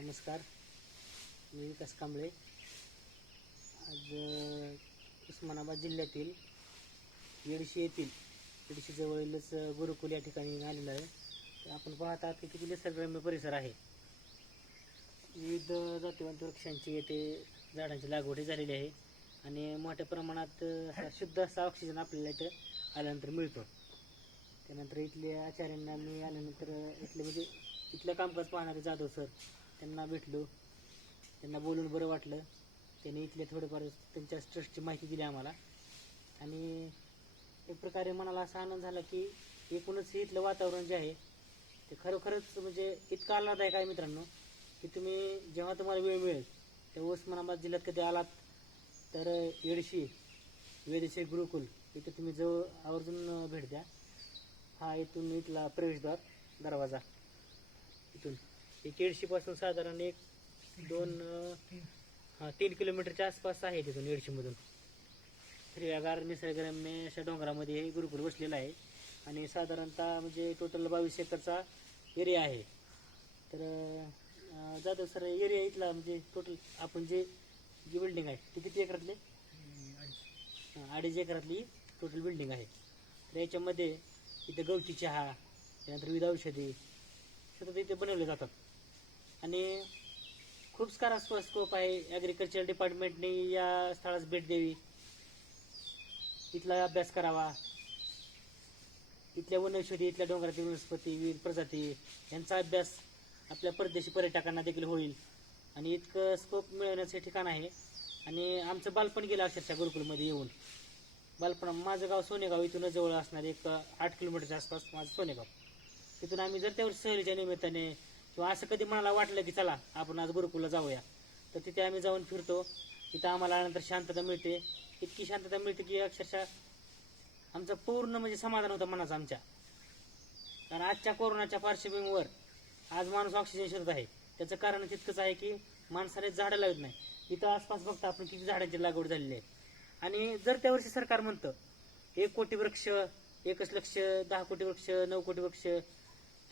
नमस्कार, मी विकास कांबळे. आज उस्मानाबाद जिल्ह्यातील येडशी येथील येडशीजवळीलच गुरुकुल या ठिकाणी आलेलं आहे. तर आपण पाहत आहात की किती निसर्गरम्य परिसर आहे. विविध जातीवंत वृक्षांची येथे झाडांची लागवड झालेली आहे आणि मोठ्या प्रमाणात शुद्ध असा ऑक्सिजन आपल्याला इथं आल्यानंतर मिळतो. त्यानंतर इथल्या आचार्यांना मी आल्यानंतर इथलं कामकाज पाहणारे जाधव सर त्यांना भेटलो. त्यांना बोलून बरं वाटलं. त्यांनी इथले थोडेफार त्यांच्या ट्रस्टची माहिती दिली आम्हाला आणि एक प्रकारे मनाला असा आनंद झाला की एकूणच इथलं वातावरण जे आहे ते खरोखरच इतकं आल्हाददायक आहे मित्रांनो, की तुम्ही जेव्हा तुम्हाला वेळ मिळेल तेव्हा उस्मानाबाद जिल्ह्यात कधी आलात तर येडशी वेदेश्वर गुरुकुल इथं तुम्ही जवळ आवर्जून भेट द्या. हा इथून इथला प्रवेशद्वार दरवाजा इथून येडशीपासून साधारण 3 किलोमीटरच्या आसपास आहे. तिथून येडशीमधून हिरव्यागार निसर्गरम्य अशा डोंगरामध्ये हे गुरुकुल बसलेलं आहे आणि साधारणतः टोटल 22 एकरचा एरिया आहे. तर जाधव सर एरिया इथला टोटल आपण जे बिल्डिंग आहे ती किती एकरातली? 2.5 एकरातली टोटल बिल्डिंग आहे. तर याच्यामध्ये इथं गवती चहा, त्यानंतर विविध औषधी सतत इथे बनवले जातात आणि खूप सारा स्कोप आहे. ॲग्रिकल्चर डिपार्टमेंटने या स्थळास भेट द्यावी, इथला अभ्यास करावा, इथल्या वनौषधी, इथल्या डोंगरातील वनस्पती, विविध प्रजाती यांचा अभ्यास आपल्या परदेशी पर्यटकांना देखील होईल आणि इतकं स्कोप मिळवण्याचे ठिकाण आहे. आणि आमचं बालपण गेलं अक्षरशः गुरुकुलमध्ये येऊन. माझं गाव सोनेगाव, इथून जवळ असणार 8 किलोमीटरच्या आसपास माझं सोनेगाव. तिथून आम्ही जर त्यावर सहलीच्या निमित्ताने किंवा असं कधी मनाला वाटलं की चला आपण आज गुरुकुलला जाऊया, तर तिथे आम्ही जाऊन फिरतो. तिथं आम्हाला नंतर शांतता मिळते. इतकी शांतता मिळते की अक्षरशः आमचं पूर्ण समाधान होतं मनाचं आमच्या. कारण आजच्या कोरोनाच्या पार्श्वभूमीवर आज माणूस ऑक्सिजन शोधत आहे. त्याचं कारण तितकंच आहे की माणसाने झाडं लावत नाही. इथं आसपास बघता आपण किती झाडांची लागवड झालेली आहे. आणि जर त्यावर्षी सरकार म्हणतं 1 कोटी वृक्ष, 1 लक्ष, 10 कोटी वृक्ष, 9 कोटी वृक्ष,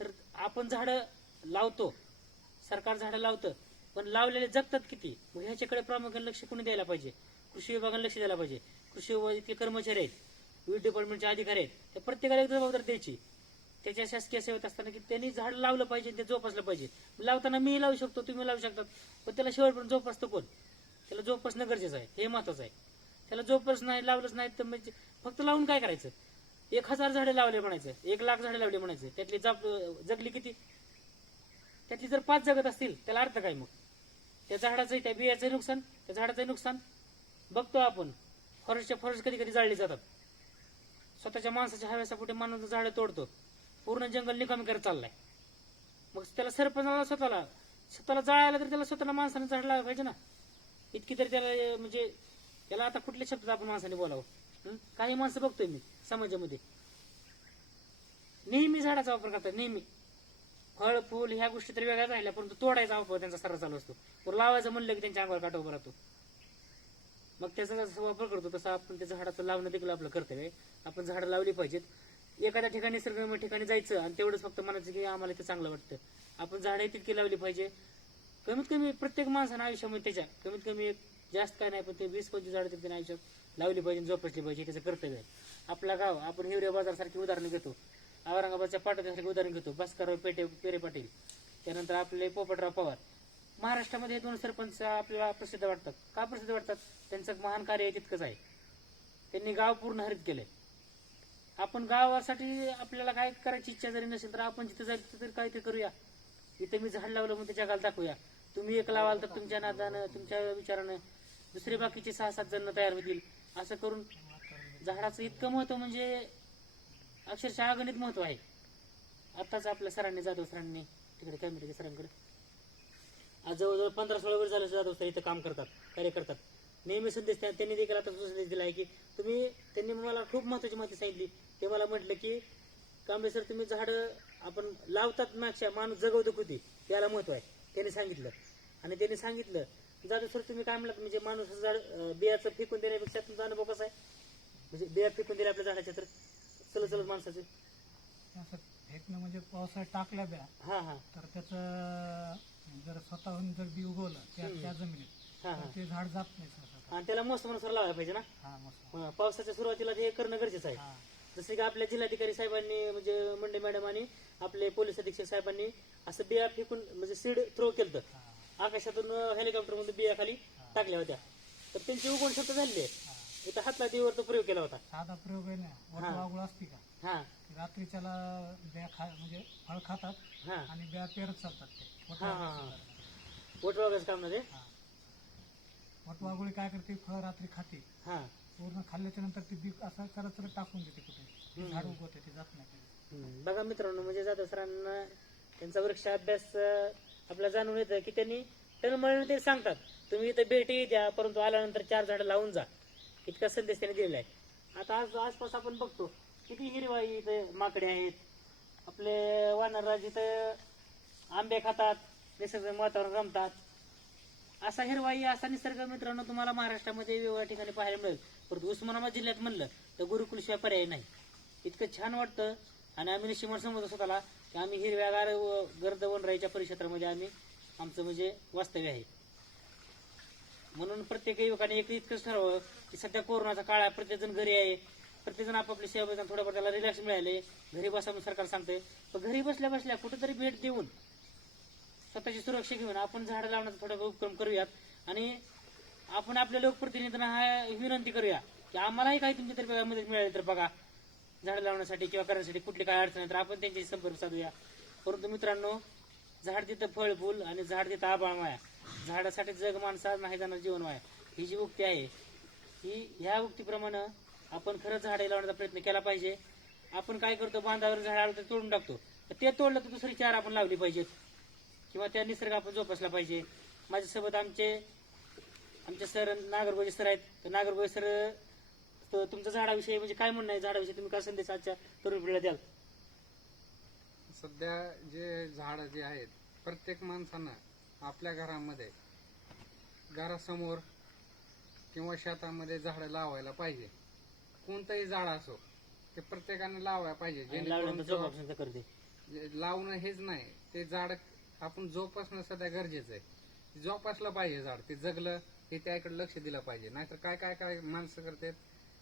तर आपण झाडं लावतो, सरकार झाडं लावतं, पण लावलेले जगतात किती? मग ह्याच्याकडे प्रामुख्याने लक्ष कोणी द्यायला पाहिजे? कृषी विभागाने लक्ष द्यायला पाहिजे. कृषी विभाग इतके कर्मचारी आहेत, विविध डिपार्टमेंटचे अधिकारी आहेत, त्या प्रत्येकाला एक जबाबदारी द्यायची त्याच्या शासकीय सेवेत असताना की त्यांनी झाड लावलं पाहिजे, ते जोपासलं पाहिजे. लावताना मी लावू शकतो, तुम्ही लावू शकतात, पण त्याला शेवटपर्यंत जोपासतं कोण? त्याला जोपासणं गरजेचं आहे, हे महत्वाचं आहे. त्याला जोपास नाही लावलंच नाही तर फक्त लावून काय करायचं? 1000 झाडे लावले म्हणायचं, 1,00,000 झाडे लावले म्हणायचं, त्यातली जगली किती? त्यातली जर 5 जगत असतील त्याला अर्थ काय? मग त्या झाडाचं, त्या बियाचं नुकसान, त्या झाडाचं नुकसान बघतो आपण. फॉरेस्ट कधी कधी जाळली जातात. स्वतःच्या माणसाच्या हव्यासापोटी माणूस झाडं तोडतो, पूर्ण जंगल निकामी करत चाललाय. मग त्याला सरपंचाला स्वतःला जाळायला तर त्याला स्वतःला माणसाने झाड लावायला पाहिजे ना. इतकी तरी त्याला त्याला आता कुठल्या शब्दात आपण माणसाने बोलावं? काही माणसं बघतोय मी समाजामध्ये नेहमी झाडाचा वापर करतात, नेहमी फळ फूल ह्या गोष्टी तर वेगळ्या राहिल्या, परंतु तोडायचा वापर त्यांचा सर्व चालू असतो. लावायचं म्हणलं की त्यांच्या अंगावर काटा उभा राहतो. मग त्याचा जसा वापर करतो तसा आपण त्या झाडाचं लावणं देखील आपलं कर्तव्य आहे. आपण झाडं लावली पाहिजेत. एखाद्या ठिकाणी निसर्गरम्य ठिकाणी जायचं आणि तेवढंच फक्त म्हणायचं की आम्हाला ते चांगलं वाटतं. आपण झाडं तितकी लावली पाहिजे. कमीत कमी प्रत्येक माणसानं आयुष्यामध्ये त्याच्या कमीत कमी जास्त काय नाही पण ते 20-25 झाडं तिथे आयुष्यात लावली पाहिजे, जोपासली पाहिजे. त्याचं कर्तव्य आहे. आपला गाव आपण हिवरे बाजार सारखी उदाहरणं घेतो, औरंगाबादच्या पाटोद्यासारखी उदाहरण घेतो, भास्करराव पेरे पाटील, त्यानंतर आपले पोपटराव पवार. महाराष्ट्रामध्ये हे 2 सरपंच आपल्याला प्रसिद्ध वाटतात. का प्रसिद्ध वाटतात? त्यांचं महान कार्य तितकंच आहे. त्यांनी गाव पूर्ण हरित केलंय. आपण गावासाठी आपल्याला काय करायची इच्छा जरी नसेल तर आपण जिथं जाईल तिथं काहीतरी करूया. इथं मी झाड लावलं म्हणून जगाला दाखवूया. तुम्ही एक लावाल तर तुमच्या नादानं, तुमच्या विचारानं दुसरे बाकीचे 6-7 जण तयार होतील. असं करून झाडाचं इतकं महत्व अक्षरशः अगणित महत्व आहे. आताच आपल्या सरांनी, जाधव सरांनी, तिकडे कॅमेऱ्याच्या सरांकडे, आज जवळजवळ 15-16 वर्ष झालं जाधव सर इथं काम करतात, कार्य करतात. नेहमी संदेश त्यांनी देखील आता संदेश दिला आहे की त्यांनी मला खूप महत्वाची माहिती सांगितली. ते मला म्हटलं की कांबळे सर तुम्ही झाडं आपण लावतात मागच्या माणूस जगवतो किती याला महत्व आहे. त्यांनी सांगितलं आणि त्यांनी सांगितलं जाधव सर तुम्ही काय म्हणलात माणूस झाड बियाचं फेकून देण्यापेक्षा तुमचा अनुभव कसा आहे? बिया फेकून दिल्या आपल्या झाडाच्या तर चलत माणसाचे फेकणं पावसाळ्यात टाकल्या ब्या तर त्याचं जर स्वतःहून जर बी उगवलं त्या जमिनीत हा तर हा ते झाड जात नाही सहसा. आणि त्याला मस्त अनुसार लावायला पाहिजे ना. हा मस्त. पावसाच्या सुरुवातीला ते करणं गरजेचं आहे. हा जसं की आपल्या जिल्हाधिकारी साहेबांनी म्हणजे मंडे मॅडम आणि आपले पोलीस अधीक्षक साहेबांनी असं बिया फेकून म्हणजे सीड थ्रो केलं, हा आकाशातून हेलिकॉप्टर मध्ये बिया खाली टाकल्या होत्या, तर त्यांची उगवण क्षमता झाली आहे. हा. इथं हातलादीवर तो प्रयोग केला होता. साधा प्रयोग आहे ना, वटवाघूळ असते का हा रात्रीच्याला ब्या म्हणजे फळ खातात हा आणि ब्या पेरत चालतात ते हा हा वटवाघूळ. हा वटवाघाचं काम ना ते. हा वटवाघुळी काय करते, फळ रात्री खाते, हा पूर्ण खाल्ल्याच्या नंतर ती बी असं करत करत टाकून देते कुठे, ते झाड उगवते, ते जात नाही कधी. बघा मित्रांनो, म्हणजे जाधव सरांना त्यांचा वृक्ष अभ्यास आपल्याला जाणून येतं की त्यांनी तळमळीने ते सांगतात तुम्ही इथं भेटी द्या, परंतु आल्यानंतर 4 झाडं लावून जा, इतका संदेश त्यांनी दिलेला आहे. आता आज आसपास आपण बघतो किती हिरवाई, इथं माकडे आहेत, आपले वानरराज इथं आंबे खातात, निसर्ग वातावरण रमतात. असा हिरवाई, असा निसर्ग मित्रांनो तुम्हाला महाराष्ट्रामध्ये वेगवेगळ्या ठिकाणी पाहायला मिळेल. परंतु उस्मानाबाद जिल्ह्यात म्हणलं तर गुरुकुल शिवाय पर्याय नाही. इतकं छान वाटतं आणि आम्ही निश्चित समजतो स्वतःला की आम्ही हिरव्यागार गर्द वनराईच्या परिक्षेत्रामध्ये आम्ही आमचं म्हणजे वास्तव्य आहे. म्हणून प्रत्येक युवकाने एक इतकंच ठरवावं की सध्या कोरोनाचा काळ आहे, प्रत्येकजण घरी आहे, प्रत्येकजण आपापली सेवा बघताना थोडंफार त्याला रिलॅक्स मिळाले, घरी बसा म्हणून सरकार सांगतंय. पण घरी बसल्या बसल्या कुठेतरी भेट देऊन स्वतःची सुरक्षा घेऊन आपण झाडं लावण्याचा थोडा उपक्रम करूयात आणि आपण आपल्या लोकप्रतिनिधींना हा विनंती करूया की आम्हालाही काही तुमच्या तर्फे मदत मिळाली तर बघा, झाडं लावण्यासाठी किंवा करण्यासाठी कुठली काय अडचण आहे तर आपण त्यांच्याशी संपर्क साधूया. परंतु मित्रांनो, झाड तिथं फळ फुल आणि झाड तिथं आबाळ माया, झाडासाठी जग माणसा नाही जाणार जीवन माया, ही जी उक्ती आहे ही ह्या उक्तीप्रमाणे आपण खरंच झाडे लावण्याचा प्रयत्न केला पाहिजे. आपण काय करतो, बांधावर झाड आलं तर तोडून टाकतो, तर ते तोडलं तर दुसरी 4 आपण लावली पाहिजेत किंवा त्या निसर्ग आपण जोपासला पाहिजे. माझ्यासोबत आमचे सर नागरगोजे सर आहेत. तर नागरगोजे सर, तुमचं झाडाविषयी म्हणजे काय म्हणणं आहे, झाडाविषयी तुम्ही काय संदेश आजच्या तरुण पिढीला द्याल? सध्या जे झाड जे आहेत, प्रत्येक माणसानं आपल्या घरामध्ये, घरासमोर किंवा शेतामध्ये झाडं लावायला पाहिजे. कोणतंही झाड असो ते प्रत्येकाने लावायला पाहिजे, जेणेकरून लावल्यानंतर जोपासना करते. लावणं हेच नाही, ते झाड आपण जोपासणं सध्या गरजेचं आहे. जोपासलं पाहिजे झाड, ते जगलं हे त्याकडे लक्ष दिलं पाहिजे. नाहीतर काय काय काय माणसं करतात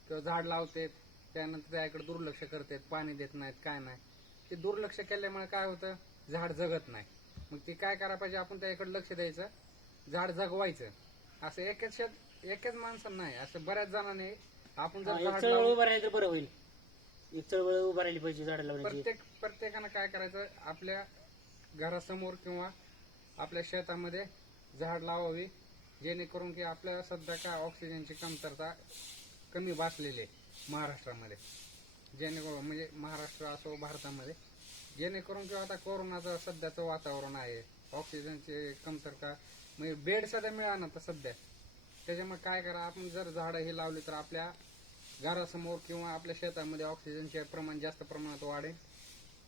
किंवा झाड लावतात त्यानंतर त्याकडे दुर्लक्ष करतात, पाणी देत नाहीत, काय नाही. ते दुर्लक्ष केल्यामुळे काय होतं, झाड जगत नाही. मग ते काय करायला पाहिजे, आपण त्याकडे लक्ष द्यायचं, झाड जगवायचं. असं एकच माणसं नाही, असं बऱ्याच जणांनी आपण जर झाड चळवळ उभं राहिलं तर बरं होईल. एक चळवळ उभं राहिली पाहिजे झाडं लावण्याची. प्रत्येकानं काय करायचं, आपल्या घरासमोर किंवा आपल्या शेतामध्ये झाड लावावी, जेणेकरून की आपल्या सध्या काय ऑक्सिजनची कमतरता कमी भासलेली आहे महाराष्ट्रामध्ये, जेणेकरून म्हणजे महाराष्ट्र असो भारतामध्ये, जेणेकरून किंवा आता कोरोनाचं सध्याचं वातावरण आहे, ऑक्सिजनची कमतरता म्हणजे बेड सध्या मिळाला तर सध्या. त्याच्यामुळे काय करा, आपण जर झाडं हे लावली तर आपल्या घरासमोर किंवा आपल्या शेतामध्ये ऑक्सिजनचे प्रमाण जास्त प्रमाणात वाढेल.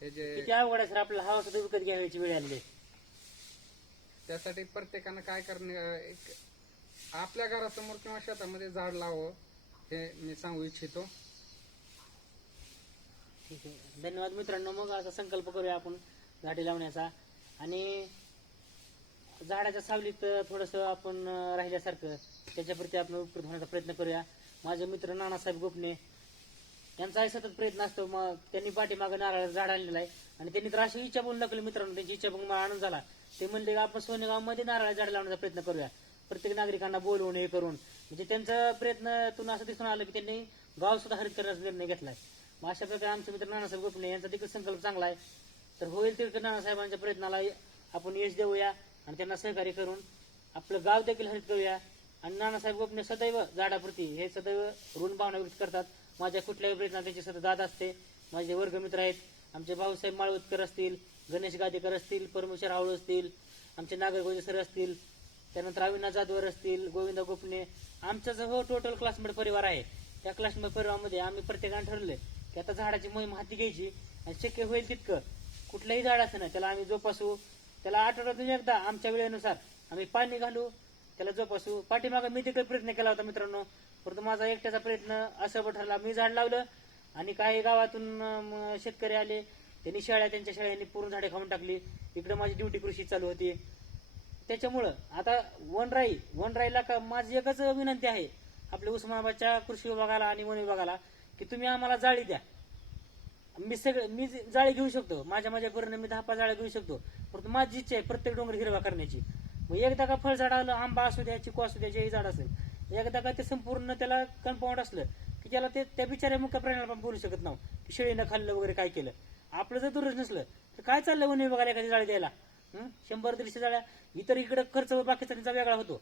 किती अवघड आहे सर, आपल्याला हवा सुद्धा विकत घ्यायची वेळ आलेली आहे. त्यासाठी प्रत्येकानं काय करणे, आपल्या घरासमोर किंवा शेतामध्ये झाड लावावं हे मी सांगू इच्छितो. ठीक आहे, धन्यवाद मित्रांनो. मग असा संकल्प करूया आपण झाडे लावण्याचा आणि झाडाच्या सावलीत थोडंसं आपण राहिल्यासारखं त्याच्याप्रती आपण उपकृत होण्याचा प्रयत्न करूया. माझे मित्र नानासाहेब गोपने यांचाही सतत प्रयत्न असतो. मग त्यांनी पाठीमागं नारळाचं झाड आणलेलं आहे आणि त्यांनी तर अशी इच्छा बोलून लागली मित्रांनो, त्यांची इच्छा बघून मला आनंद झाला. ते म्हणले की आपण सोनेगावमध्ये नारळ झाड लावण्याचा प्रयत्न करूया, प्रत्येक नागरिकांना बोलवून हे करून. म्हणजे त्यांच्या प्रयत्नातून असं दिसून आलं की त्यांनी गाव सुद्धा हरित करण्याचा निर्णय घेतलाय. मग अशा प्रकारे आमचे मित्र नानासाहेब गोपने यांचा देखील संकल्प चांगला आहे. तर होईल तितकं नानासाहेबांच्या प्रयत्नाला आपण यश देऊया आणि त्यांना सहकार्य करून आपलं गाव देखील हरित करूया. आणि नानासाहेब गोपने सदैव झाडाप्रती हे सदैव ऋण भावना व्यक्त करतात. माझ्या कुठल्याही प्रयत्नात त्यांची सतत दाद असते. माझे वर्गमित्र आहेत, आमचे भाऊसाहेब माळवतकर असतील, गणेश गादेकर असतील, परमेश्वर आवळ असतील, आमचे नागरगोजे सर असतील, त्यानंतर अविनाश जाधवर असतील, गोविंद गोपने, आमचा जो टोटल क्लासमेट परिवार आहे त्या क्लासमेट परिवारामध्ये आम्ही प्रत्येकाने ठरवलंय की आता झाडाची मोहीम हाती घ्यायची आणि शक्य होईल तितकं कुठलंही झाड असं ना त्याला आम्ही जोपासू, त्याला आठवड्यातून एकदा आमच्या वेळेनुसार आम्ही पाणी घालू, त्याला जोपासू. पाठीमागं मी देखील प्रयत्न केला होता मित्रांनो, परंतु माझा एकट्याचा प्रयत्न असं ठरला. मी झाड लावलं आणि काही गावातून शेतकरी आले, त्यांनी त्यांच्या शेळ्यांनी पूर्ण झाडे खाऊन टाकली. इकडे माझी ड्युटी कृषी चालू होती. त्याच्यामुळं आता वनराईला का माझी एकच विनंती आहे आपल्या उस्मानाबादच्या कृषी विभागाला आणि वन विभागाला की तुम्ही आम्हाला जाळी द्या. मी जाळी घेऊ शकतो, माझ्यापर्यंत मी 10-5 जाळ्या घेऊ शकतो, परंतु माझी इच्छा आहे प्रत्येक डोंगर हिरवा करण्याची. मग एकदा का फळझाड आलं, आंबा असू द्या, चिकू असू द्या, जेही झाड असेल, एकदा का ते संपूर्ण त्याला कंपाऊंड असलं की त्याला ते त्या बिचाऱ्या मुख्य प्राण्याला पण बोलू शकत नाही की शेळीनं खाल्लं वगैरे काय केलं. आपलं जर दुरच नसलं तर काय चाललं वन विभागाला एखादी जाळी द्यायला. 100-150 जाळ्या इतर इकडे खर्च बाकीचा त्यांचा वेगळा होतो.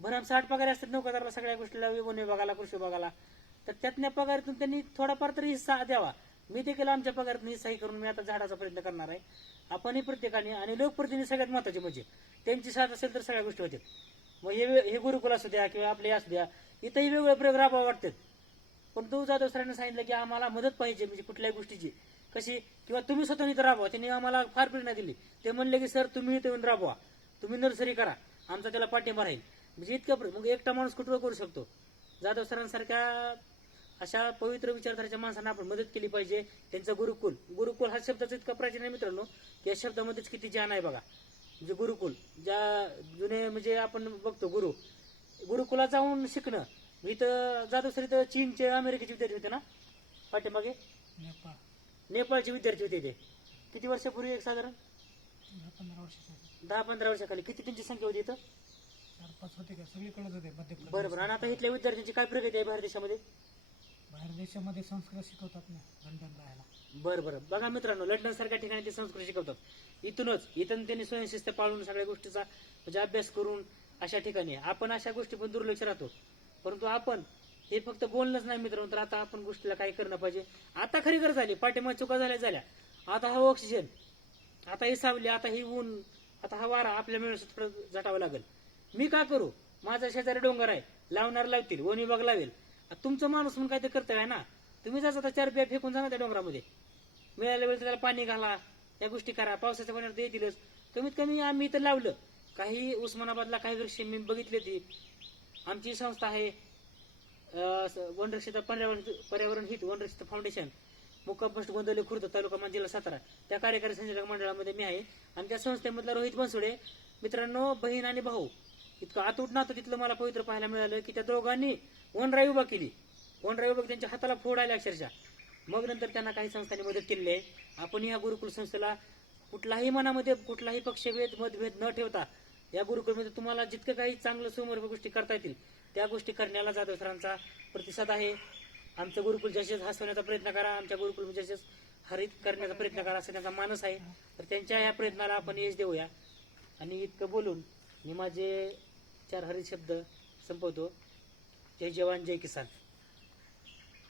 भरमसाठ पगार असतात नोकरदाराला सगळ्या गोष्टीला, वन विभागाला, कृषी विभागाला. तर त्यातल्या पगारातून त्यांनी थोडाफार तरी हिस्सा द्यावा. मी देखील आमच्या पगारातून हिस्साही करून मी आता झाडाचा प्रयत्न करणार आहे. आपणही प्रत्येकाने आणि लोकप्रतिनिधी सगळ्यात महत्वाचे म्हणजे त्यांची साथ असेल तर सगळ्या गोष्टी होतात. मग हे गुरुकुल असू द्या किंवा आपले असू द्या, इथंही वेगवेगळे प्रयोग राबवा वाटतात. पण तो जाधव सरांनी सांगितलं की आम्हाला मदत पाहिजे म्हणजे कुठल्याही गोष्टीची कशी, किंवा तुम्ही स्वतः इथं राबवा. त्यांनी आम्हाला फार प्रेरणा दिली. ते म्हणले की सर तुम्ही इथं येऊन राबवा, तुम्ही नर्सरी करा, आमचा त्याला पाठिंबा राहील. म्हणजे इतकं मग एकटा माणूस कुठं करू शकतो. जाधव सरांसारख्या अशा पवित्र विचारधारेच्या माणसांना आपण मदत केली पाहिजे. त्यांचा गुरुकुल हा शब्दाचा इतका प्राचीन आहे मित्रांनो की या शब्दामध्येच किती जाण आहे बघा. म्हणजे गुरुकुल ज्या जुने म्हणजे आपण बघतो गुरुकुलात जाऊन शिकणं. इथं जाधव सर इथं चीनचे, अमेरिकेचे विद्यार्थी होते ना पाठीमागे, नेपाळचे विद्यार्थी होते. ते किती वर्षापूर्वी एक साधारण 10-15 वर्षाखाली किती त्यांची संख्या होती इथं? 4-5 होते का, सगळीकडेच होते मध्य प्रदेश. बरोबर. आणि आता इथल्या विद्यार्थ्यांची काय प्रगती आहे बाहेर देशामध्ये? बाहेर देशामध्ये संस्कृत शिकवतात ना लंडनला यायला. बरं बघा मित्रांनो, लंडन सारख्या ठिकाणी ते संस्कृत शिकवतात. इथून त्यांनी स्वयंशिस्त पाळून सगळ्या गोष्टीचा म्हणजे अभ्यास करून अशा ठिकाणी आपण अशा गोष्टी पण दुर्लक्ष राहतो. परंतु आपण हे फक्त बोलणंच नाही मित्रांनो, तर आता आपण गोष्टीला काही करणं पाहिजे. आता खरी गरज झाली, पाठीमागे चुका झाल्या. आता हा ऑक्सिजन, आता ही सावली, आता ही ऊन, आता हा वारा आपल्या मिळून झटावा लागेल. मी का करू? माझा शेजारी डोंगर आहे, लावणार लावतील, वन विभाग लावेल. तुमचं माणूस म्हणून काय ते कर्तव्य आहे ना. तुम्ही जायचं आता 4 बिया फेकून जा ना त्या डोंगरामध्ये, मिळाल्या वेळेस त्याला पाणी घाला, या गोष्टी करा. पावसाच्या पाण्यावर ते येतीलच. कमीत कमी आम्ही इथं लावलं. काही उस्मानाबादला काही वृक्ष मी बघितले. ती आमची संस्था आहे वनरक्षित पर्यावरण हित वनरक्षित फाउंडेशन, मुक्काम पोस्ट गोंदवले खुर्द, तालुका मान, जिल्हा सातारा. त्या कार्यकारी संचालक मंडळामध्ये मी आहे. आणि त्या संस्थेमधला रोहित बनसोडे. मित्रांनो, बहीण आणि भाऊ इतकं आतूट नातं तिथलं मला पवित्र पाहायला मिळालं की त्या दोघांनी वनराई उभा केली. वनराई उभा त्यांच्या हाताला फोड आले अक्षरशः. मग नंतर त्यांना काही संस्थांनी मदत केलेली आहे. आपण या गुरुकुल संस्थेला कुठलाही मनामध्ये कुठलाही पक्षभेद मतभेद न ठेवता या गुरुकुलमध्ये तुम्हाला जितकं काही चांगलं समोर गोष्टी करता येतील त्या गोष्टी करण्याला जाधव सरांचा प्रतिसाद आहे. आमचं गुरुकुल जसेच हसवण्याचा प्रयत्न करा, आमच्या गुरुकुल जसेच हरित करण्याचा प्रयत्न करा असं त्यांचा मानस आहे. तर त्यांच्या या प्रयत्नाला आपण यश देऊया. आणि इतकं बोलून मी माझे 4 हरित शब्द संपवतो. जय जवान जय किसान.